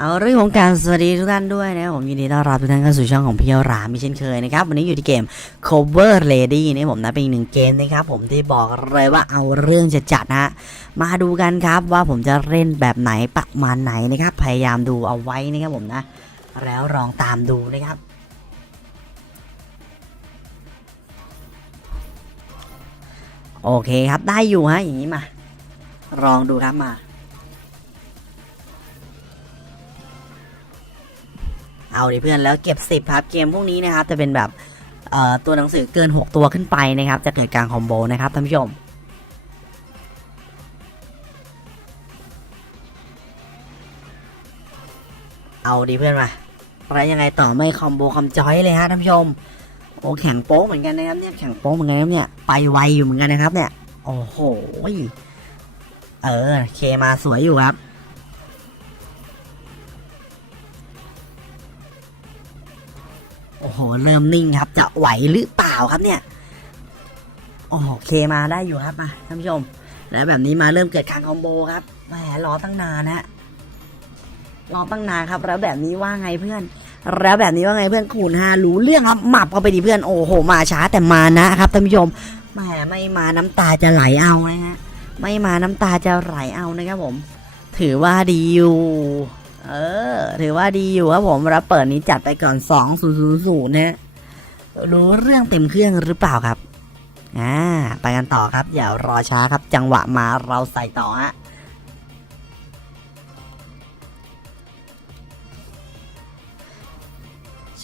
เอาเรื่องของการสวัสดีทุกท่านด้วยนะครับผมยินดีต้อนรับทุกท่านเข้าสู่ช่องของพี่เอารามีเช่นเคยนะครับวันนี้อยู่ที่เกม Cover Lady นะผมนะเป็นอีกหนึ่งเกมนะครับผมที่บอกเลยว่าเอาเรื่องจะจัดนะฮะมาดูกันครับว่าผมจะเล่นแบบไหนประมาณไหนนะครับพยายามดูเอาไว้นะครับผมนะ แล้วลองตามดูนะครับโอเคครับได้อยู่ฮะอย่างนี้มาลองดูครับมา เอาดิเพื่อนแล้วเก็บสิบครับ เกมพวกนี้นะครับจะเป็นแบบเอ่อตัวหนังสือเกิน 6 ตัวขึ้นไปนะครับ จะเกิดการคอมโบนะครับท่านผู้ชมเอาดิเพื่อนมาแล้วยังไงต่อไม่คอมโบคอมจอยเลยฮะท่านผู้ชม โอ้แข่งโป๊เหมือนกันนะครับเนี่ยแข่งโป๊เหมือนกันนะครับเนี่ยไปไวอยู่เหมือนกันนะครับเนี่ย โอ้โห เออเคมาสวยอยู่ครับ โอ้โห เริ่มนิ่งครับ จะไหวหรือเปล่าครับเนี่ย โอ้โหเคมาได้อยู่ครับมาท่านผู้ชม แล้วแบบนี้มาเริ่มเกิดการคอมโบครับ แหมรอตั้งนานฮะรอตั้งนานครับ แล้วแบบนี้ว่าไงเพื่อน แล้วแบบนี้ว่าไงเพื่อนคูณห้ารู้เรื่องครับหมับเข้าไปดิเพื่อน โอ้โห มาช้าแต่มานะครับท่านผู้ชม แหมไม่มาน้ำตาจะไหลเอานะฮะ ไม่มาน้ำตาจะไหลเอานะครับผม ถือว่าดีอยู่ เออ ถือว่าดีอยู่ครับผมรับเปิดนี้จัดไปก่อน2 0 0 0นะรู้เรื่องเต็มเครื่องหรือเปล่าครับอ่าไปกันต่อครับ อย่ารอช้าครับ จังหวะมาเราใส่ต่อฮะ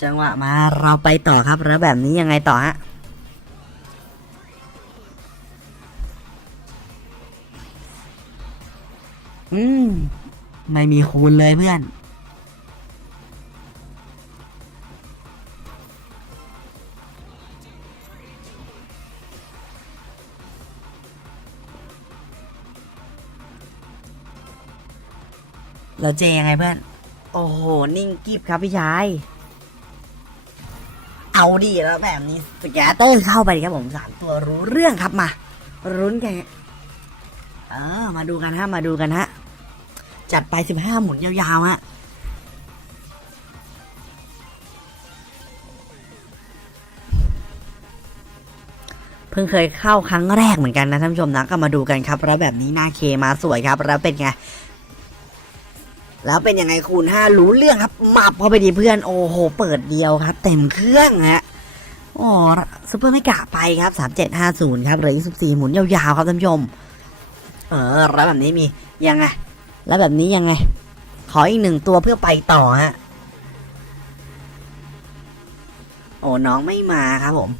จังหวะมาเราไปต่อครับแล้วแบบนี้ยังไงต่อฮะอืม ไม่มีคูณเลยเพื่อนแล้วเจยังไงเพื่อน โอ้โห นิ่งกิฟครับพี่ชาย เอาดีแล้วแบบนี้ สแกตเตอร์เข้าไปดิครับผมสามตัวรู้เรื่องครับมารุ้นกันเออ มาดูกันฮะ มาดูกันฮะ จัดไปสิบห้าหมุนยาวๆฮะเพิ่งเคยเข้าครั้งแรกเหมือนกันนะท่านผู้ชมนะก็มาดูกันครับ แล้วแบบนี้หน้าเคมาสวยครับ แล้วเป็นไง แล้วเป็นยังไงคูณห้ารู้เรื่องครับมับเข้าไปดีเพื่อน โอ้โห เปิดเดียวครับ เต็มเครื่องฮะโอ้ซุปเปอร์ไม่กะไปครับสามเจ็ดห้าศูนย์ครับเหลือยี่สิบสี่หมุนยาวๆครับท่านผู้ชม เออ แล้วแบบนี้มียังไง แล้วแบบนี้ยังไง ขออีกหนึ่งตัวเพื่อไปต่อฮะ โอ้น้องไม่มาครับผม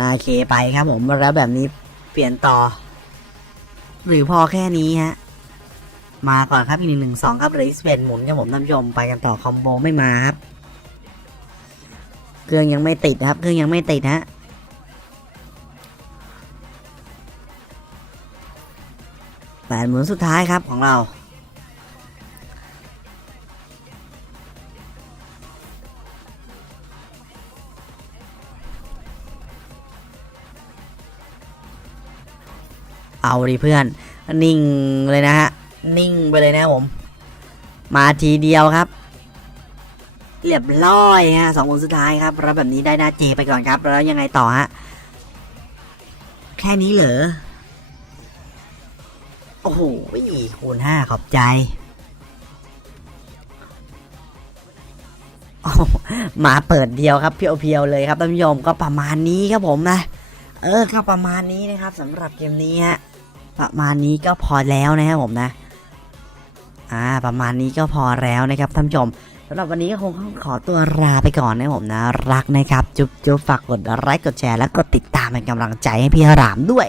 นาเคไปครับผม แล้วแบบนี้เปลี่ยนต่อ หรือพอแค่นี้ฮะ มาก่อนครับอีกหนึ่งหนึ่งสองครับรีสเปนหมุนครับผมนผู้ชมไปกันต่อคอมโบไม่มาครับ เครื่องยังไม่ติดครับ เครื่องยังไม่ติดฮะ แปดหมุนสุดท้ายครับของเรา เอาดิเพื่อน นิ่งเลยนะฮะ นิ่งไปเลยนะผม มาทีเดียวครับ เรียบร้อยฮะสองหมุนสุดท้ายครับแล้วแบบนี้ได้หน้าเจไปก่อนครับ แล้วยังไงต่อฮะ แค่นี้เหรอ โอ้โหคูณห้าขอบใจมาเปิดเดียวครับเพียวๆเลยครับท่านผู้ชมก็ประมาณนี้ครับผมนะ เออก็ประมาณนี้นะครับสำหรับเกมนี้ฮะประมาณนี้ก็พอแล้วนะครับผมนะอ่าประมาณนี้ก็พอแล้วนะครับท่านผู้ชมสำหรับวันนี้ก็คงต้องขอตัวลาไปก่อนนะผมนะ รักนะครับ จุ๊บจุ๊บฝากกดไลค์กดแชร์และกดติดตามเป็นกำลังใจให้พี่หรามด้วย